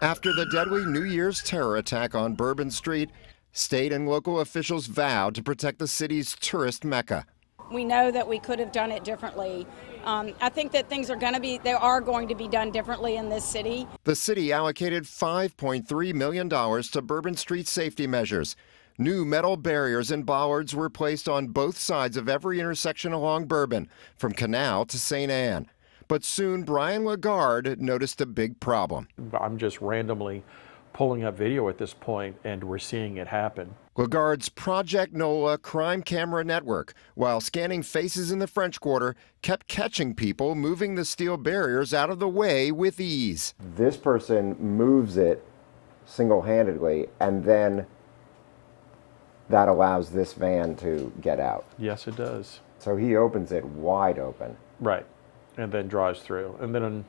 After the deadly New Year's terror attack on Bourbon Street, state and local officials vowed to protect the city's tourist mecca. We know that we could have done it differently. I think that they are going to be done differently in this city. The city allocated $5.3 million to Bourbon Street safety measures. New metal barriers and bollards were placed on both sides of every intersection along Bourbon, from Canal to St. Anne. But soon Brian Lagarde noticed a big problem. I'm just randomly pulling up video at this point, and we're seeing it happen. Lagarde's Project NOLA crime camera network, while scanning faces in the French Quarter, kept catching people moving the steel barriers out of the way with ease. This person moves it single-handedly, and then that allows this van to get out. Yes, it does. So he opens it wide open. Right. And then drives through. And then,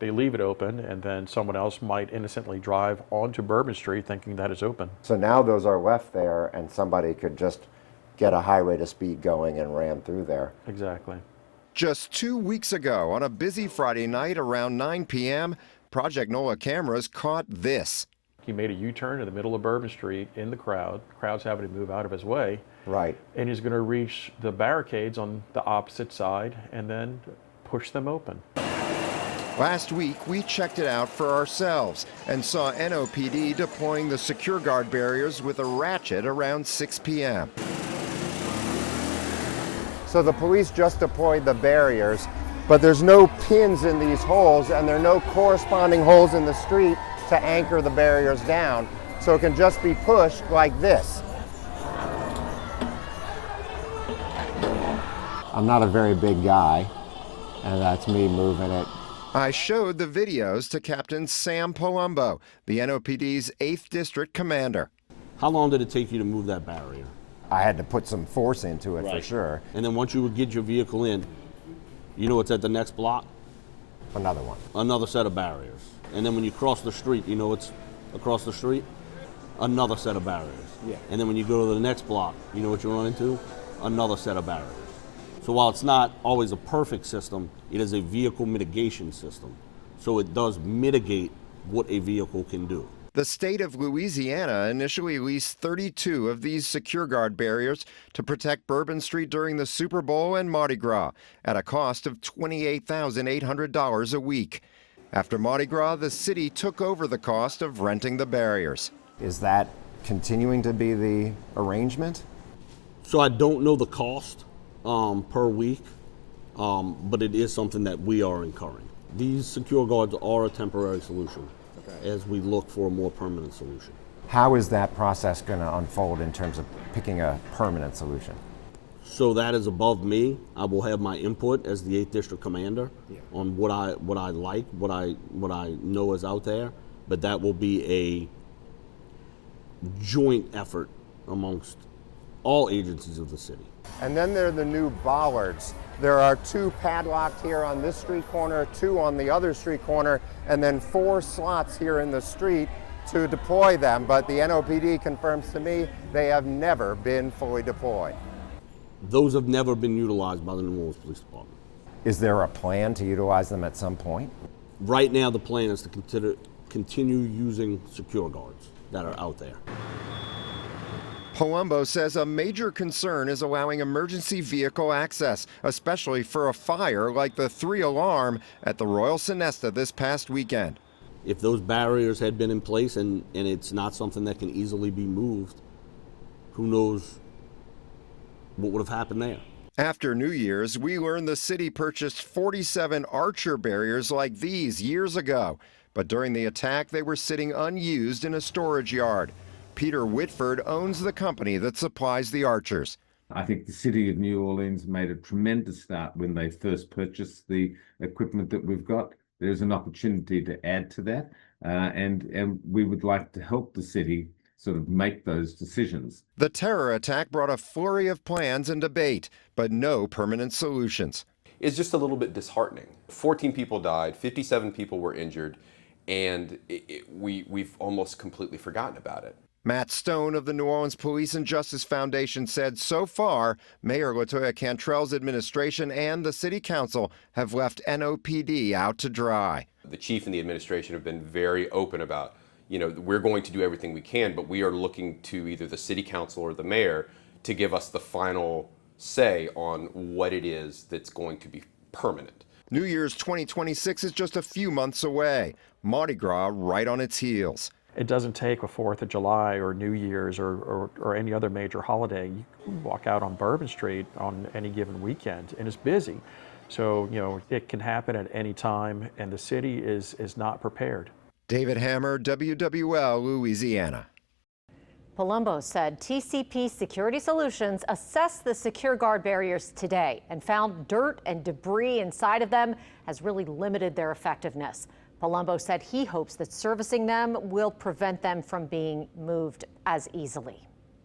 they leave it open, and then someone else might innocently drive onto Bourbon Street thinking that is open. So now those are left there, and somebody could just get a high rate of speed going and ram through there. Exactly. Just 2 weeks ago, on a busy Friday night around 9 p.m., Project NOLA cameras caught this. He made a U-turn in the middle of Bourbon Street in the crowd. The crowd's having to move out of his way. Right. And he's going to reach the barricades on the opposite side and then push them open. Last week, we checked it out for ourselves and saw NOPD deploying the secure guard barriers with a ratchet around 6 p.m. So the police just deployed the barriers, but there's no pins in these holes, and there are no corresponding holes in the street to anchor the barriers down. So it can just be pushed like this. I'm not a very big guy, and that's me moving it. I showed the videos to Captain Sam Palumbo, the NOPD's 8th District Commander. How long did it take you to move that barrier? I had to put some force into it, right, for sure. And then once you would get your vehicle in, you know what's at the next block? Another one. Another set of barriers. And then when you cross the street, you know what's across the street? Another set of barriers. Yeah. And then when you go to the next block, you know what you run into? Another set of barriers. So while it's not always a perfect system, it is a vehicle mitigation system. So it does mitigate what a vehicle can do. The state of Louisiana initially leased 32 of these secure guard barriers to protect Bourbon Street during the Super Bowl and Mardi Gras at a cost of $28,800 a week. After Mardi Gras, the city took over the cost of renting the barriers. Is that continuing to be the arrangement? So I don't know the cost per week, but it is something that we are incurring. These secure guards are a temporary solution, okay, as we look for a more permanent solution. How is that process going to unfold in terms of picking a permanent solution? So that is above me. I will have my input as the 8th District Commander, yeah, on what I like, what I know is out there, but that will be a joint effort amongst all agencies of the city. And then there are the new bollards. There are 2 padlocked here on this street corner, 2 on the other street corner, and then 4 slots here in the street to deploy them. But the NOPD confirms to me they have never been fully deployed. Those have never been utilized by the New Orleans Police Department. Is there a plan to utilize them at some point? Right now, the plan is to continue using secure guards that are out there. Palumbo says a major concern is allowing emergency vehicle access, especially for a fire like the 3-alarm at the Royal Sonesta this past weekend. If those barriers had been in place and it's not something that can easily be moved, who knows what would have happened there. After New Year's, we learned the city purchased 47 Archer barriers like these years ago, but during the attack they were sitting unused in a storage yard. Peter Whitford owns the company that supplies the Archers. I think the city of New Orleans made a tremendous start when they first purchased the equipment that we've got. There's an opportunity to add to that, and we would like to help the city sort of make those decisions. The terror attack brought a flurry of plans and debate, but no permanent solutions. It's just a little bit disheartening. 14 people died, 57 people were injured, and we've almost completely forgotten about it. Matt Stone of the New Orleans Police and Justice Foundation said so far, Mayor LaToya Cantrell's administration and the City Council have left NOPD out to dry. The chief and the administration have been very open about, we're going to do everything we can, but we are looking to either the city council or the mayor to give us the final say on what it is that's going to be permanent. New Year's 2026 is just a few months away. Mardi Gras right on its heels. It doesn't take a 4th of July or New Year's or any other major holiday. You can walk out on Bourbon Street on any given weekend and it's busy. So, it can happen at any time and the city is not prepared. David Hammer, WWL, Louisiana. Palumbo said TCP Security Solutions assessed the secure guard barriers today and found dirt and debris inside of them has really limited their effectiveness. Palumbo said he hopes that servicing them will prevent them from being moved as easily.